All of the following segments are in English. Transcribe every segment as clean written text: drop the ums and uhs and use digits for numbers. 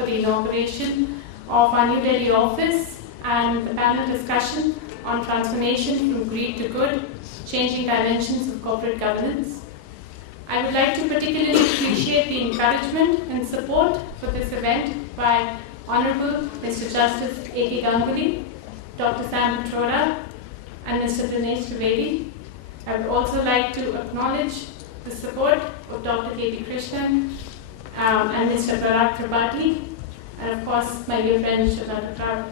for the inauguration of our New Delhi office and the panel discussion on transformation from greed to good, changing dimensions of corporate governance. I would like to particularly appreciate the encouragement and support for this event by Honorable Mr. Justice A.K. Ganguly, Dr. Sam Pitroda, and Mr. Dinesh Trivedi. I would also like to acknowledge the support of Dr. K.P. Krishnan and Mr. Parag Tripathi, and of course my dear friend Shalata Krag.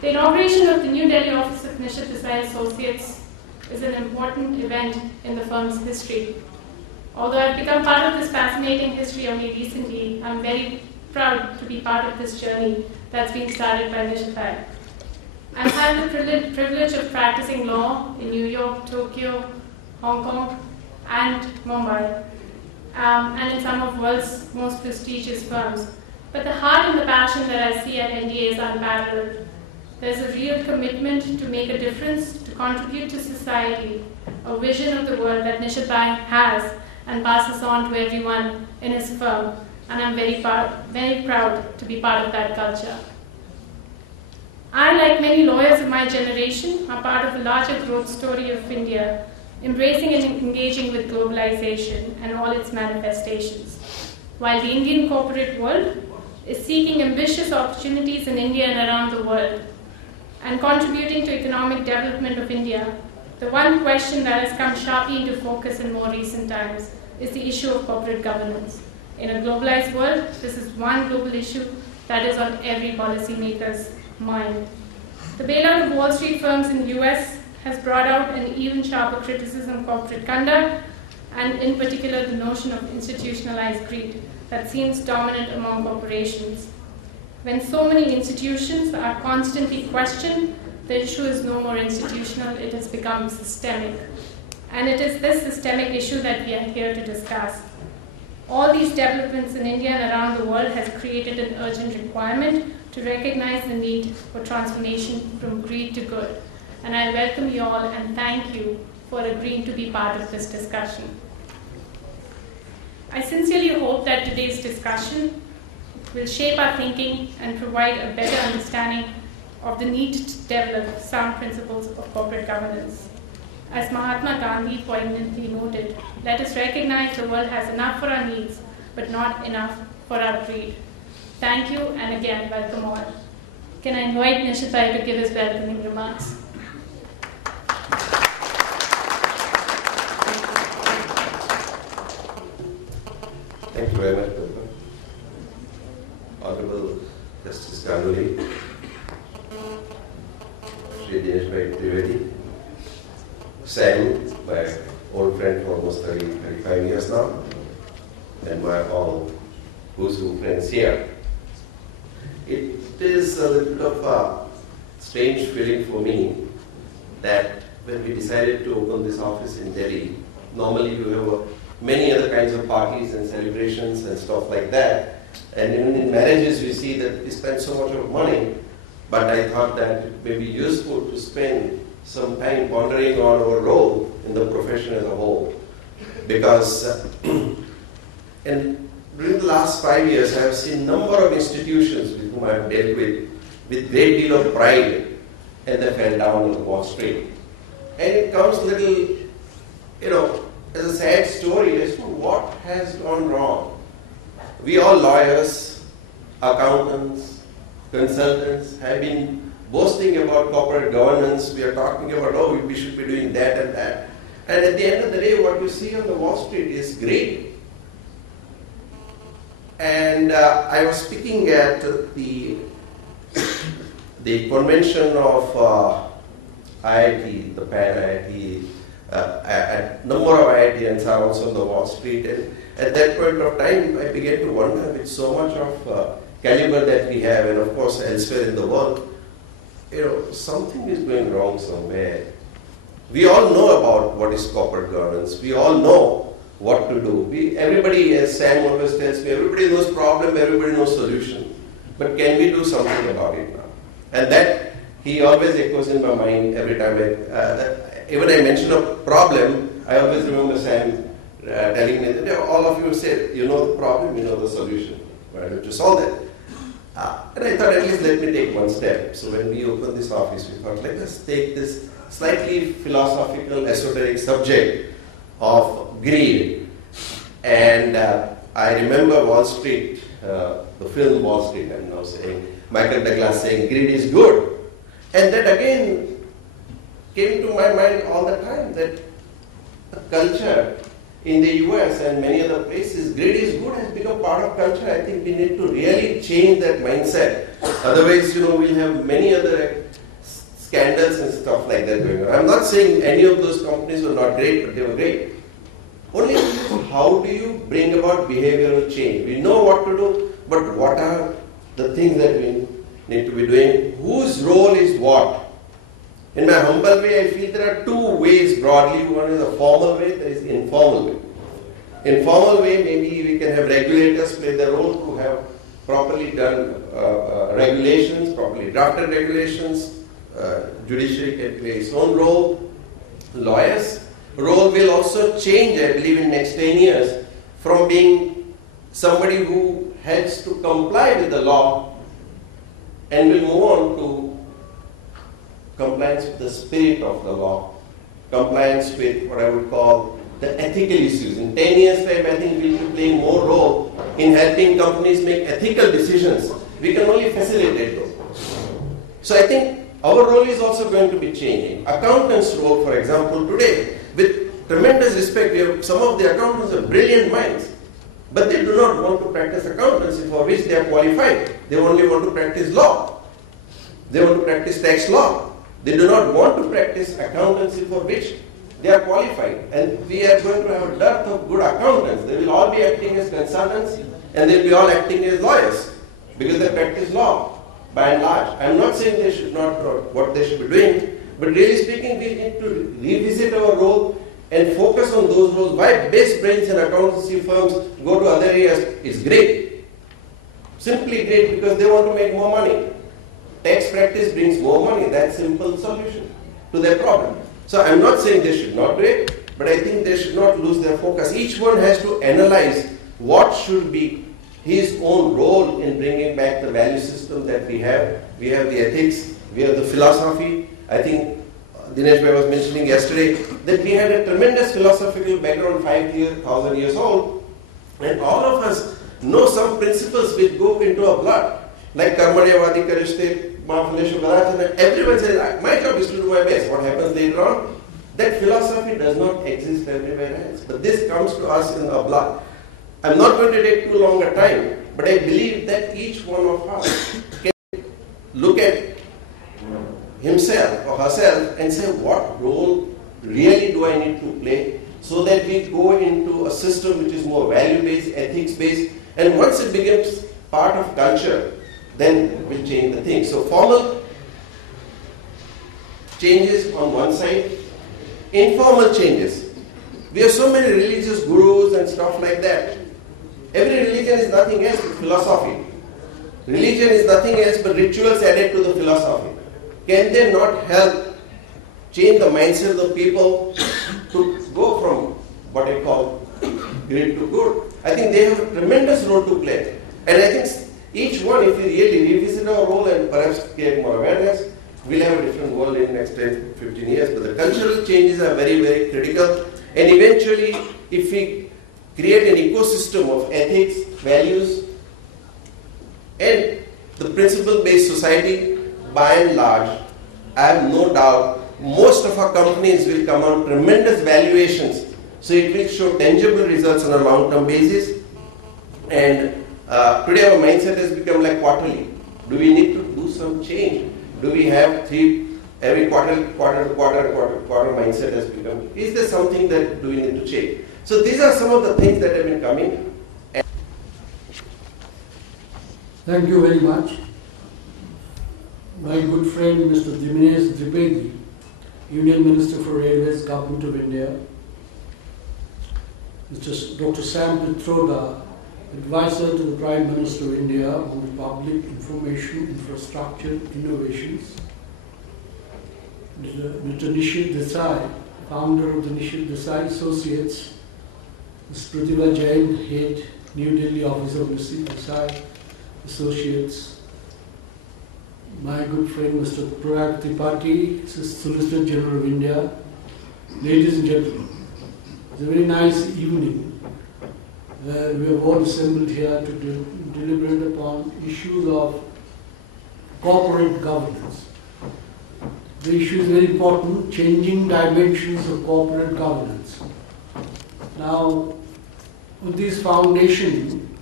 The inauguration of the New Delhi office of Nishith Desai Associates is an important event in the firm's history. Although I've become part of this fascinating history only recently, I'm very proud to be part of this journey that's been started by Nishith. I've had the privilege of practicing law in New York, Tokyo, Hong Kong, and Mumbai, and in some of the world's most prestigious firms. But the heart and the passion that I see at NDA is unparalleled. There's a real commitment to make a difference, to contribute to society, a vision of the world that Nishith has and passes on to everyone in his firm, and I'm very proud to be part of that culture. I, like many lawyers of my generation, are part of a larger growth story of India, embracing and engaging with globalization and all its manifestations. While the Indian corporate world is seeking ambitious opportunities in India and around the world, and contributing to economic development of India, the one question that has come sharply into focus in more recent times is the issue of corporate governance. In a globalized world, this is one global issue that is on every policymaker's mind. The bailout of Wall Street firms in the US has brought out an even sharper criticism of corporate conduct, and in particular the notion of institutionalized greed that seems dominant among corporations. When so many institutions are constantly questioned, the issue is no more institutional, it has become systemic. And it is this systemic issue that we are here to discuss. All these developments in India and around the world has created an urgent requirement to recognize the need for transformation from greed to good. And I welcome you all and thank you for agreeing to be part of this discussion. I sincerely hope that today's discussion will shape our thinking and provide a better understanding of the need to develop sound principles of corporate governance. As Mahatma Gandhi poignantly noted, let us recognize the world has enough for our needs, but not enough for our greed. Thank you, and again, welcome all. Can I invite Nishith to give his welcoming remarks? Thank you very much, Honorable Justice Ganguly, Shri Dinesh Trivedi, Sam, my old friend for almost 35 years now, and my all who's who friends here. It is a little bit of a strange feeling for me that when we decided to open this office in Delhi, normally you have many other kinds of parties and celebrations and stuff like that. And even in marriages, we see that we spend so much of money, but I thought that it may be useful to spend some time pondering on our role in the profession as a whole. Because and during the last 5 years, I have seen a number of institutions with whom I have dealt with great deal of pride, and they fell down on the Wall Street. And it comes a little, as a sad story as to what has gone wrong. We all lawyers, accountants, consultants have been boasting about corporate governance. We are talking about, oh, we should be doing that and that. And at the end of the day, what you see on the Wall Street is greed. And I was speaking at the convention of IIT, the Pan IIT, a number of IITians are also on the Wall Street, and at that point of time I began to wonder, with so much of caliber that we have, and of course elsewhere in the world, something is going wrong somewhere. We all know about what is corporate governance. We all know what to do. Everybody, as Sam always tells me, everybody knows problem, everybody knows solution. But can we do something about it now? And that he always echoes in my mind every time. Even I mention a problem, I always remember Sam telling me that all of you said, you know the problem, you know the solution. Why don't you solve that? And I thought, at least let me take one step. So when we opened this office, we thought, let us take this slightly philosophical, esoteric subject of greed. And I remember Wall Street, the film Wall Street, I'm now saying, Michael Douglas saying, greed is good. And that again came to my mind all the time, that the culture in the US and many other places, greed is good has become part of culture. I think we need to really change that mindset. Otherwise, we'll have many other scandals and stuff like that going on. I'm not saying any of those companies were not great, but they were great. Only how do you bring about behavioral change? We know what to do, but what are the things that we need to be doing? Whose role is what? In my humble way, I feel there are two ways broadly. One is a formal way, there is informal way. Informal way, maybe we can have regulators play their role to have properly done regulations, properly drafted regulations. Judiciary can play its own role. Lawyers' role will also change, I believe, in next 10 years from being somebody who helps to comply with the law and will move on to compliance with the spirit of the law, compliance with what I would call the ethical issues. In 10 years' time, I think we'll be playing more role in helping companies make ethical decisions. We can only facilitate those. So I think our role is also going to be changing. Accountants' role, for example, today, with tremendous respect, we have some of the accountants are brilliant minds, but they do not want to practice accountancy for which they are qualified. They only want to practice law. They want to practice tax law. They do not want to practice accountancy for which they are qualified. And we are going to have a dearth of good accountants. They will all be acting as consultants and they will be all acting as lawyers because they practice law by and large. I am not saying they should not know what they should be doing, but really speaking, we need to revisit our role and focus on those roles. Why best brains and accountancy firms go to other areas is great. Simply great because they want to make more money. Tax practice brings more money. That's a simple solution to their problem. So I'm not saying they should not do it, but I think they should not lose their focus. Each one has to analyze what should be his own role in bringing back the value system that we have. We have the ethics, we have the philosophy. I think Dinesh Bhai was mentioning yesterday that we had a tremendous philosophical background 5,000 years old, and all of us know some principles which go into our blood. Like Karmanyavadi Karishte, everyone says, my job is to do my best. What happens later on? That philosophy does not exist everywhere else. But this comes to us in our blood. I'm not going to take too long a time, but I believe that each one of us can look at himself or herself and say, what role really do I need to play so that we go into a system which is more value-based, ethics-based, and once it becomes part of culture, then we'll change the thing. So formal changes on one side, informal changes. We have so many religious gurus and stuff like that. Every religion is nothing else but philosophy. Religion is nothing else but rituals added to the philosophy. Can they not help change the mindset of the people to go from what I call greed to good? I think they have a tremendous role to play. And I think each one, if we really revisit our role and perhaps create more awareness, we'll have a different world in the next 10, 15 years. But the cultural changes are very, very critical. And eventually, if we create an ecosystem of ethics, values, and the principle-based society, by and large, I have no doubt most of our companies will come on tremendous valuations. So it will show tangible results on a long-term basis. And today our mindset has become like quarterly. Do we need to do some change? Do we have every quarter mindset has become? Is there something that do we need to change? So these are some of the things that have been coming. Thank you very much. My good friend Mr. Dinesh Tripedi, Union Minister for Railways, Government of India, Mr. Dr. Sam Pitroda, Advisor to the Prime Minister of India on Public Information Infrastructure Innovations, Mr. Nishith Desai, founder of the Nishith Desai Associates, Ms. Pratibha Jain, Head, New Delhi Office of Nishith, Desai, Associates, my good friend Mr. Parag Tripathi, Solicitor General of India, ladies and gentlemen, it's a very nice evening where we have all assembled here to deliberate upon issues of corporate governance. The issue is very important, changing dimensions of corporate governance. Now, with this foundation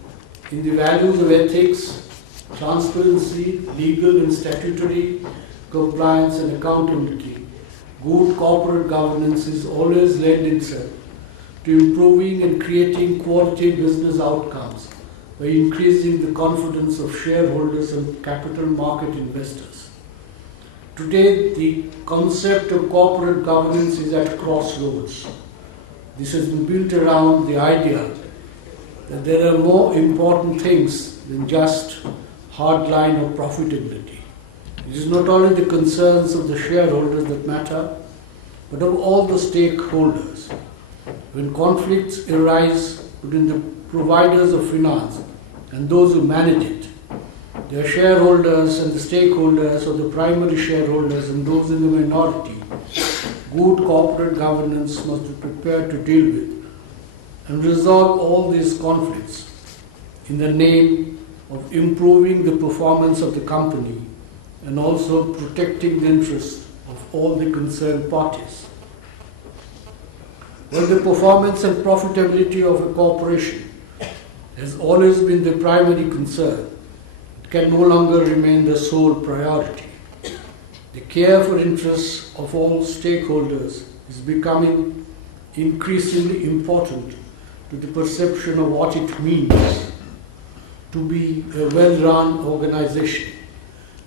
in the values of ethics, transparency, legal and statutory compliance and accountability, good corporate governance has always lent itself to improving and creating quality business outcomes by increasing the confidence of shareholders and capital market investors. Today, the concept of corporate governance is at crossroads. This has been built around the idea that there are more important things than just hard line of profitability. It is not only the concerns of the shareholders that matter, but of all the stakeholders. When conflicts arise between the providers of finance and those who manage it, their shareholders and the stakeholders, or the primary shareholders and those in the minority, good corporate governance must be prepared to deal with and resolve all these conflicts in the name of improving the performance of the company and also protecting the interests of all the concerned parties. When the performance and profitability of a corporation has always been the primary concern, it can no longer remain the sole priority. The care for interests of all stakeholders is becoming increasingly important to the perception of what it means to be a well-run organization.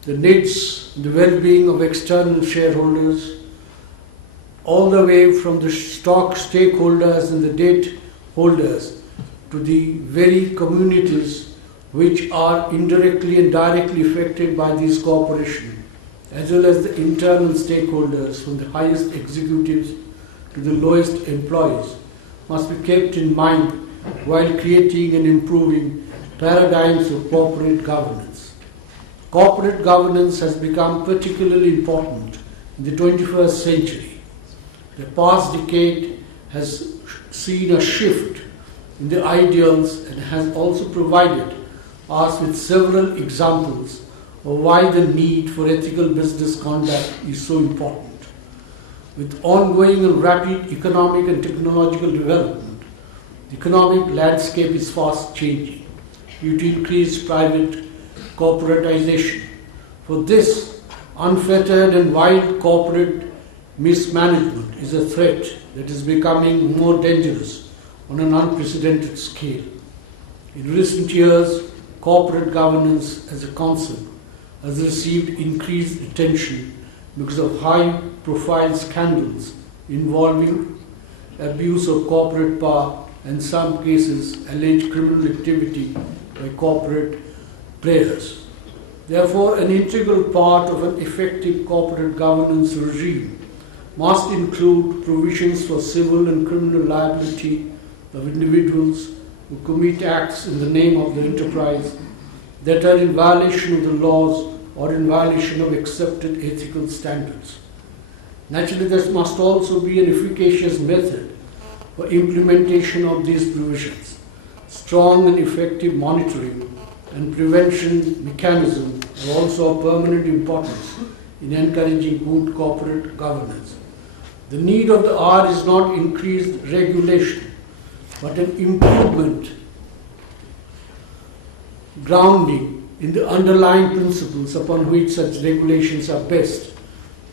The needs, the well-being of external shareholders, all the way from the stock stakeholders and the debt holders to the very communities which are indirectly and directly affected by these corporations, as well as the internal stakeholders from the highest executives to the lowest employees, must be kept in mind while creating and improving paradigms of corporate governance. Corporate governance has become particularly important in the 21st century. The past decade has seen a shift in the ideals and has also provided us with several examples of why the need for ethical business conduct is so important. With ongoing and rapid economic and technological development, the economic landscape is fast changing due to increased private corporatization. For this, unfettered and wild corporate mismanagement is a threat that is becoming more dangerous on an unprecedented scale. In recent years, corporate governance as a concept has received increased attention because of high-profile scandals involving abuse of corporate power and, in some cases, alleged criminal activity by corporate players. Therefore, an integral part of an effective corporate governance regime must include provisions for civil and criminal liability of individuals who commit acts in the name of the enterprise that are in violation of the laws or in violation of accepted ethical standards. Naturally, there must also be an efficacious method for implementation of these provisions. Strong and effective monitoring and prevention mechanisms are also of permanent importance in encouraging good corporate governance. The need of the hour is not increased regulation, but an improvement grounding in the underlying principles upon which such regulations are based.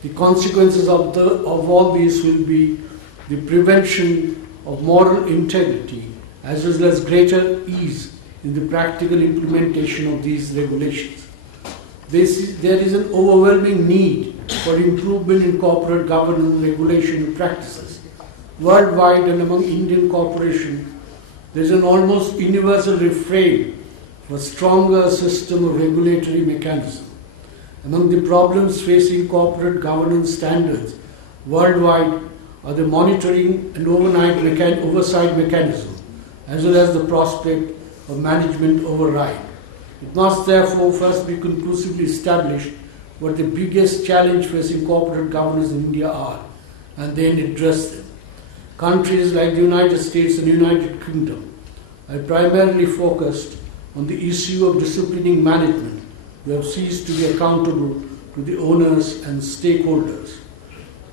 The consequences of all these will be the prevention of moral integrity as well as greater ease in the practical implementation of these regulations. There is an overwhelming need for improvement in corporate governance regulation practices. Worldwide and among Indian corporations, there is an almost universal refrain for a stronger system of regulatory mechanism. Among the problems facing corporate governance standards worldwide are the monitoring and oversight mechanism, as well as the prospect of management override. It must therefore first be conclusively established what the biggest challenge facing corporate governance in India are, and then address them. Countries like the United States and United Kingdom are primarily focused on the issue of disciplining management who have ceased to be accountable to the owners and stakeholders.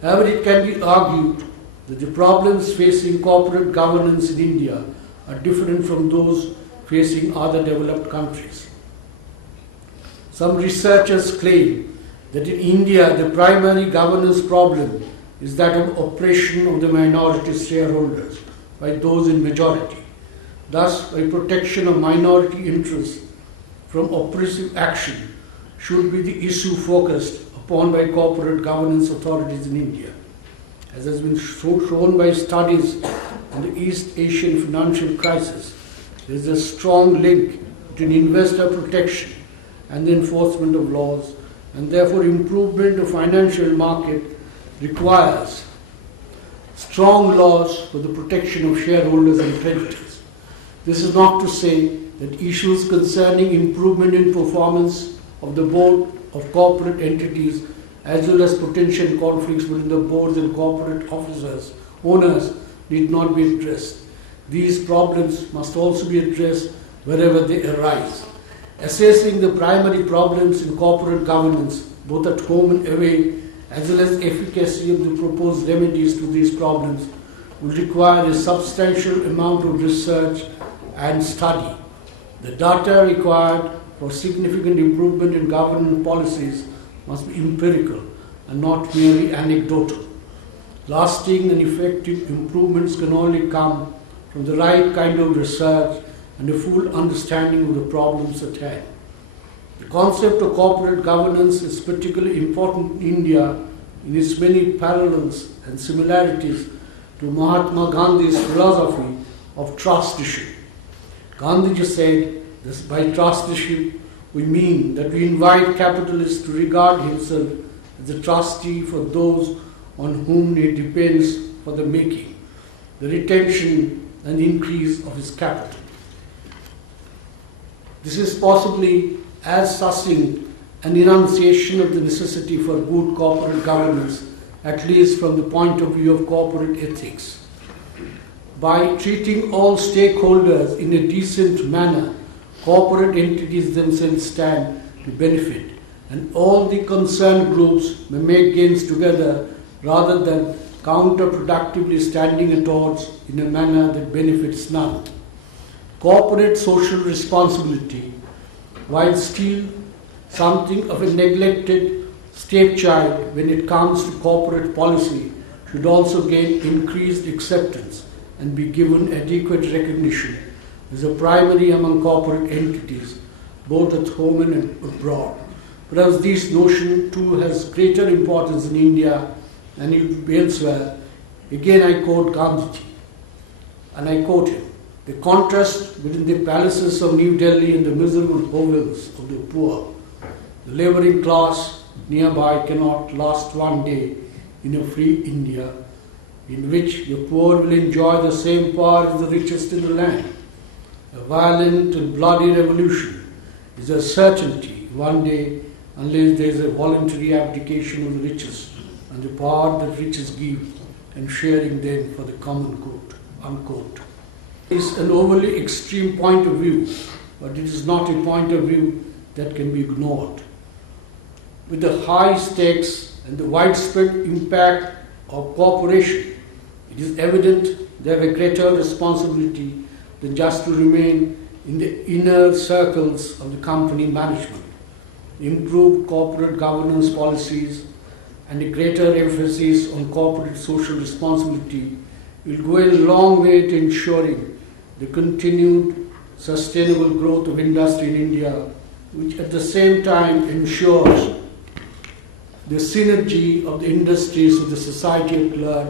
However, it can be argued that the problems facing corporate governance in India are different from those facing other developed countries. Some researchers claim that in India the primary governance problem is that of oppression of the minority shareholders by those in majority. Thus, by protection of minority interests from oppressive action should be the issue focused upon by corporate governance authorities in India. As has been shown by studies on the East Asian financial crisis, there is a strong link between investor protection and the enforcement of laws, and therefore improvement of financial market requires strong laws for the protection of shareholders and creditors. This is not to say that issues concerning improvement in performance of the board of corporate entities as well as potential conflicts between the boards and corporate owners need not be addressed. These problems must also be addressed wherever they arise. Assessing the primary problems in corporate governance, both at home and away, as well as efficacy of the proposed remedies to these problems, will require a substantial amount of research and study. The data required for significant improvement in governance policies must be empirical and not merely anecdotal. Lasting and effective improvements can only come from the right kind of research and a full understanding of the problems at hand. The concept of corporate governance is particularly important in India in its many parallels and similarities to Mahatma Gandhi's philosophy of trusteeship. Gandhiji said, "This by trusteeship we mean that we invite capitalists to regard himself as a trustee for those on whom he depends for the making, the retention and increase of his capital." This is possibly as succinct an enunciation of the necessity for good corporate governance, at least from the point of view of corporate ethics. By treating all stakeholders in a decent manner, corporate entities themselves stand to benefit, and all the concerned groups may make gains together rather than counterproductively standing at odds in a manner that benefits none. Corporate social responsibility, while still something of a neglected stepchild when it comes to corporate policy, should also gain increased acceptance and be given adequate recognition as a primary among corporate entities, both at home and abroad. Perhaps this notion too has greater importance in India than elsewhere. Again, I quote Gandhiji, and I quote him: "The contrast between the palaces of New Delhi and the miserable hovels of the poor, the labouring class nearby cannot last one day in a free India, in which the poor will enjoy the same power as the richest in the land. A violent and bloody revolution is a certainty one day unless there is a voluntary abdication of the richest and the power that riches give and sharing them for the common good." Unquote. It's an overly extreme point of view, but it is not a point of view that can be ignored. With the high stakes and the widespread impact of cooperation, it is evident they have a greater responsibility than just to remain in the inner circles of the company management. Improved corporate governance policies and a greater emphasis on corporate social responsibility will go a long way to ensuring the continued sustainable growth of industry in India, which at the same time ensures the synergy of the industries with the society at large,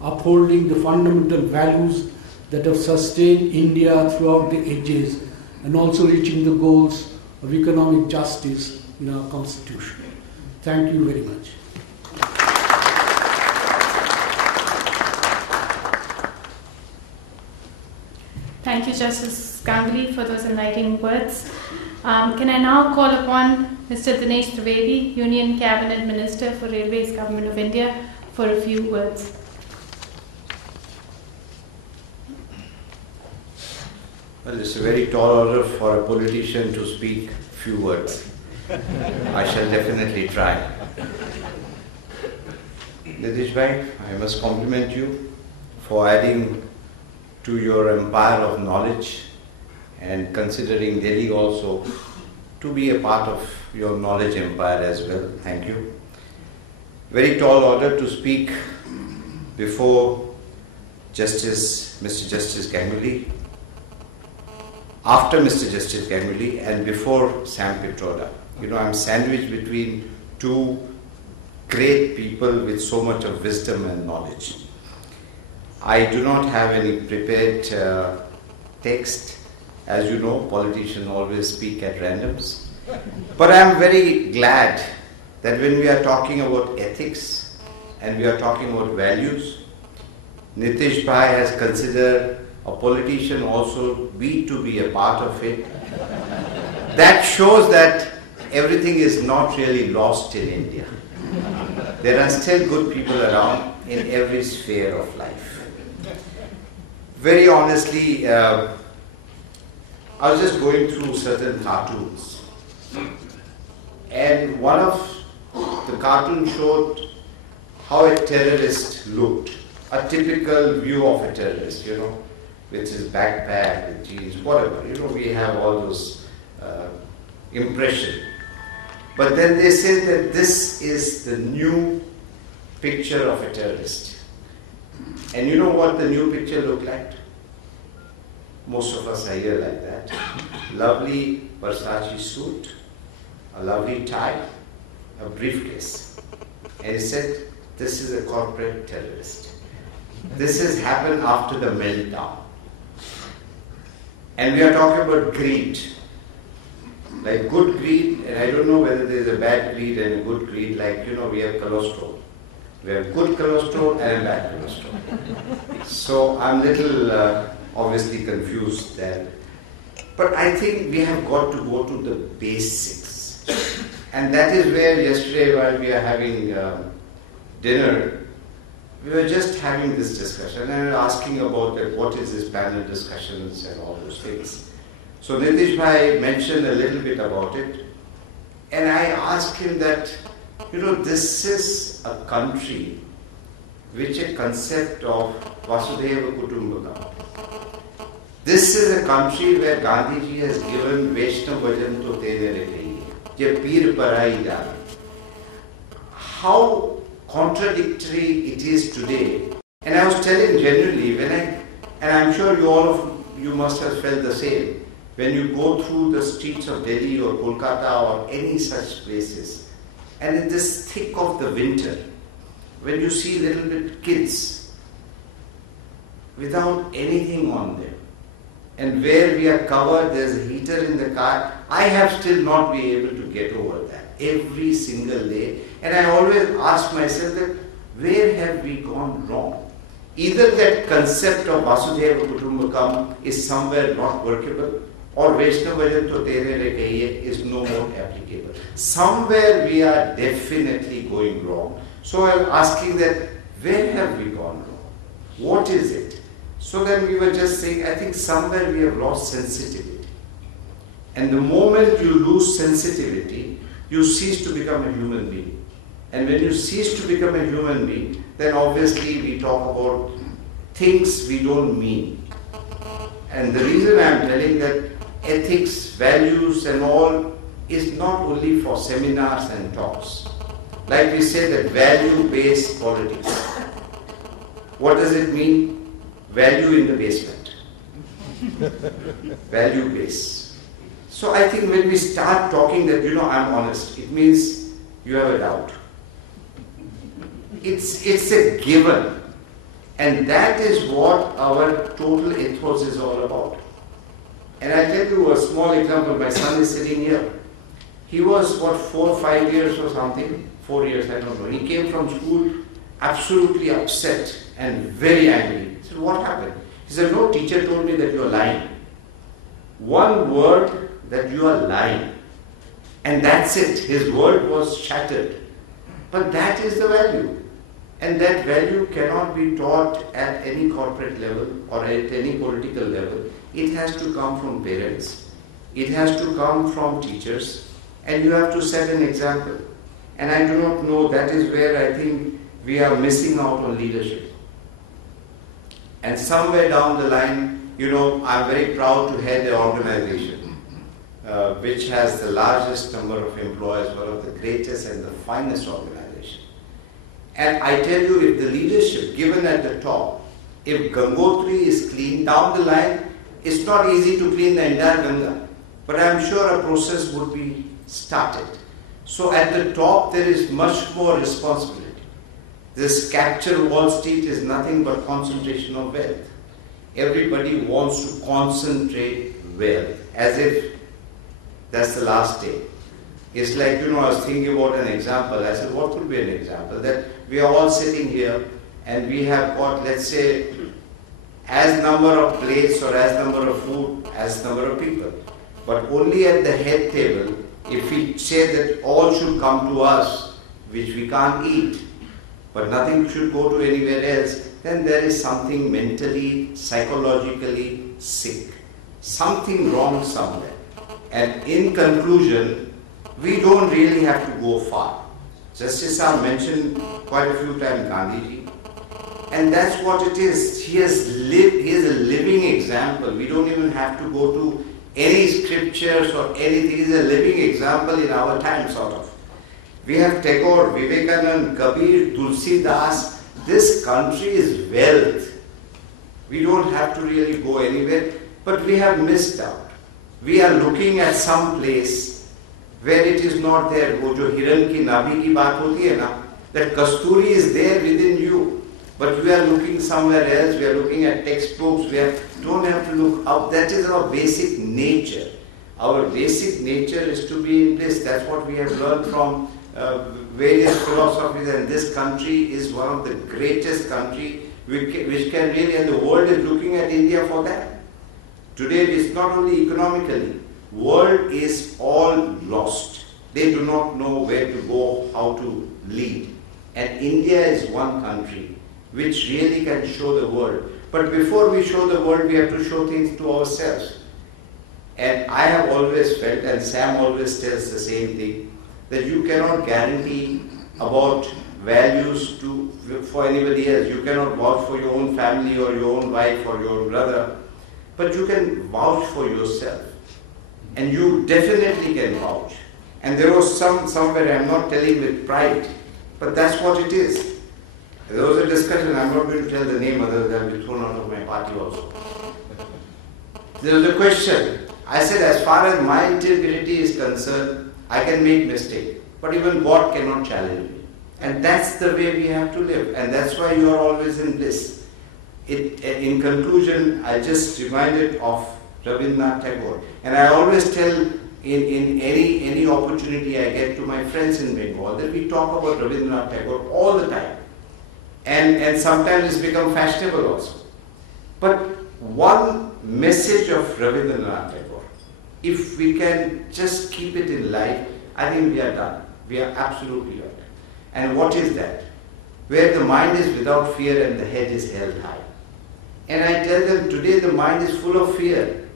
upholding the fundamental values that have sustained India throughout the ages, and also reaching the goals of economic justice in our constitution. Thank you very much. Thank Thank you, Justice Ganguly, for those enlightening words. Can I now call upon Mr. Dinesh Trivedi, Union Cabinet Minister for Railways, Government of India, for a few words. Well, it's a very tall order for a politician to speak few words. I shall definitely try. Nitish bhai, I must compliment you for adding to your empire of knowledge and considering Delhi also to be a part of your knowledge empire as well. Thank you. Very tall order to speak before Mr. Justice Ganguly, after Mr. Justice Ganguly, and before Sam Pitroda. You know, I'm sandwiched between two great people with so much of wisdom and knowledge. I do not have any prepared text. As you know, politicians always speak at randoms. But I'm very glad that when we are talking about ethics and we are talking about values, Nitish bhai has considered a politician also to be a part of it. That shows that everything is not really lost in India. There are still good people around in every sphere of life. Very honestly, I was just going through certain cartoons, and one of the cartoons showed how a terrorist looked, a typical view of a terrorist, you know, with his backpack, with jeans, whatever. You know, we have all those impressions. But then they said that this is the new picture of a terrorist. And you know what the new picture looked like? Most of us are here like that. Lovely Versace suit, a lovely tie, a briefcase. And he said, this is a corporate terrorist. This has happened after the meltdown. And we are talking about greed. Like good greed, and I don't know whether there is a bad greed and a good greed, like, you know, we have cholesterol. We have good cholesterol and a bad cholesterol. So I'm little obviously confused there. But I think we have got to go to the basics. And that is where yesterday while we are having dinner, we were just having this discussion and asking about that, what is this panel discussions and all those things. So Nitish bhai mentioned a little bit about it, and I asked him that, you know, this is a country which a concept of Vasudhaiva Kutumbakam. This is a country where Gandhiji has given Vaishnav Vajan to Tere Rekaiye, Je Peer Parai Dani. How contradictory it is today. And I was telling genuinely, and I'm sure you must have felt the same, when you go through the streets of Delhi or Kolkata or any such places, and in this thick of the winter, when you see little bit kids without anything on them, and where we are covered, there's a heater in the car, I have still not been able to get over that every single day. And I always ask myself that, where have we gone wrong? Either that concept of Vasudhaiva Kutumbakam is somewhere not workable, or Vaishnav Vajan to Tere Rekaiye is no more applicable. Somewhere we are definitely going wrong. So I'm asking that, where have we gone wrong? What is it? So then we were just saying, I think somewhere we have lost sensitivity. And the moment you lose sensitivity, you cease to become a human being. And when you cease to become a human being, then obviously we talk about things we don't mean. And the reason I'm telling that ethics, values and all is not only for seminars and talks. Like we say that value-based politics. What does it mean? Value in the basement. Value-based. So I think when we start talking that, you know, I'm honest, it means you have a doubt. It's a given. And that is what our total ethos is all about. And I tell you a small example. My son is sitting here. He was, 4 or 5 years or something? 4 years, I don't know. He came from school absolutely upset and very angry. He said, what happened? He said, no, teacher told me that you're lying. one word that you are lying. And that's it. His world was shattered. But that is the value. And that value cannot be taught at any corporate level or at any political level. It has to come from parents. It has to come from teachers. And you have to set an example. And I do not know, that is where I think we are missing out on leadership. And somewhere down the line, you know, I'm very proud to head an organization which has the largest number of employees, one of the greatest and the finest organization. And I tell you, if the leadership given at the top, if Gangotri is clean down the line, it's not easy to clean the entire Ganga. But I'm sure a process would be started. So at the top, there is much more responsibility. This capture Wall Street is nothing but concentration of wealth. Everybody wants to concentrate wealth, as if that's the last day. It's like, you know, I was thinking about an example. I said, what could be an example? That we are all sitting here and we have got, let's say, as number of plates or as number of food, as number of people. But only at the head table, if we say that all should come to us, which we can't eat, but nothing should go to anywhere else, then there is something mentally, psychologically sick. Something wrong somewhere. And in conclusion, we don't really have to go far. Justice Saab mentioned quite a few times Gandhiji. And that's what it is. He is a living example. We don't even have to go to any scriptures or anything. He is a living example in our time, sort of. We have Tagore, Vivekananda, Kabir, Tulsidas. This country is wealth. We don't have to really go anywhere, but we have missed out. We are looking at some place where it is not there. वो जो हिरण की नाभि की बात होती है ना, that Kasturi is there within you, but we are looking somewhere else. We are looking at textbooks. We don't have to look up. That is our basic nature. Our basic nature is to be in bliss. That's what we have learned from various philosophies, and this country is one of the greatest countries which can really, and the world is looking at India for that. Today it's not only economically, world is all lost. They do not know where to go, how to lead. And India is one country which really can show the world. But before we show the world, we have to show things to ourselves. And I have always felt, and Sam always tells the same thing, that you cannot guarantee about values for anybody else. You cannot vouch for your own family or your own wife or your own brother. But you can vouch for yourself. And you definitely can vouch. And there was somewhere, I'm not telling with pride, but that's what it is. There was a discussion, I'm not going to tell the name, otherwise I'll be thrown out of my party also. There was a question. I said, as far as my integrity is concerned, I can make mistake, but even God cannot challenge me. And that's the way we have to live. And that's why you are always in bliss. In conclusion, I just reminded of Rabindranath Tagore. And I always tell in any opportunity I get to my friends in Bengal that we talk about Rabindranath Tagore all the time. And sometimes it's become fashionable also. But one message of Rabindranath Tagore, if we can just keep it in life, I think we are done. We are absolutely done. And what is that? Where the mind is without fear and the head is held high. And I tell them, today the mind is full of fear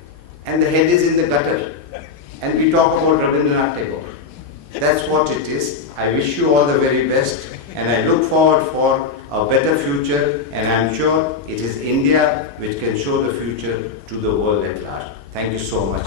and the head is in the gutter. And we talk about Rabindranath Tagore. That's what it is. I wish you all the very best, and I look forward for a better future, and I'm sure it is India which can show the future to the world at large. Thank you so much.